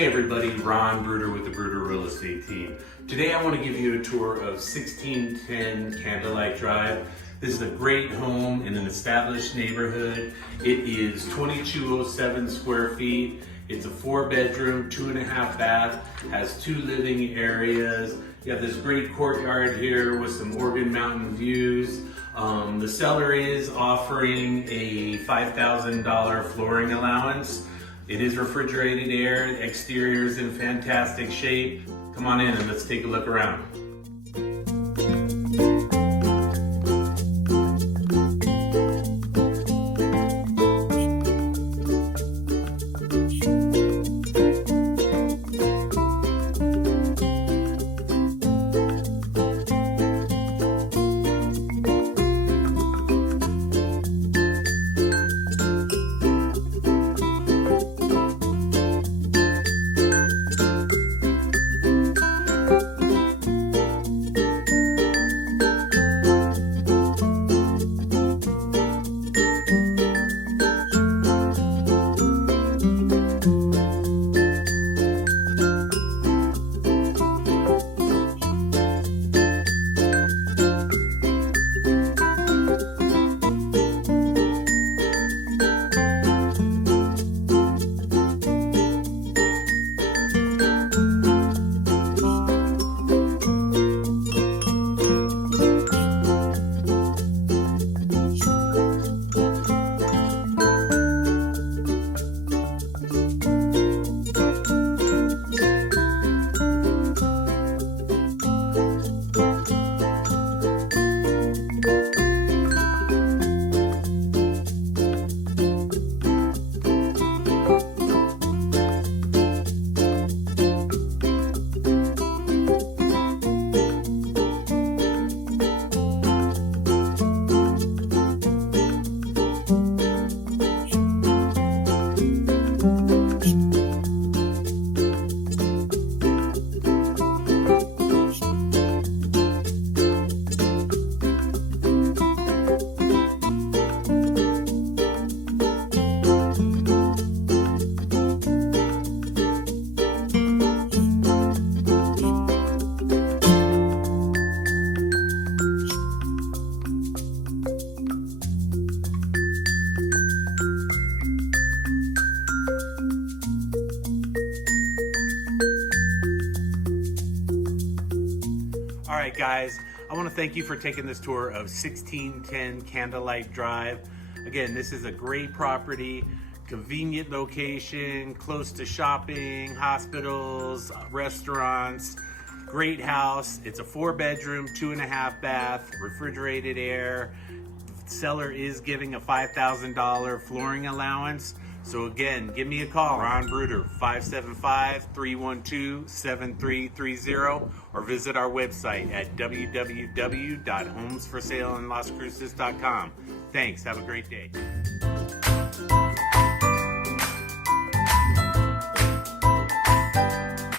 Hey everybody, Ron Bruder with the Bruder Real Estate Team. Today I want to give you a tour of 1610 Candlelight Drive. This is a great home in an established neighborhood. It is 2207 square feet. It's a 4-bedroom, 2.5 bath, has 2 living areas. You have this great courtyard here with some Organ Mountain views. The seller is offering a $5,000 flooring allowance. It is refrigerated air, the exterior is in fantastic shape. Come on in and let's take a look around. All right, guys, I want to thank you for taking this tour of 1610 Candlelight Drive. Again, this is a great property, convenient location, close to shopping, hospitals, restaurants, great house. It's a 4-bedroom, 2.5 bath, refrigerated air. The seller is giving a $5,000 flooring allowance. So again, give me a call, Ron Bruder, 575-312-7330, or visit our website at www.homesforsaleandlascruces.com. Thanks, have a great day.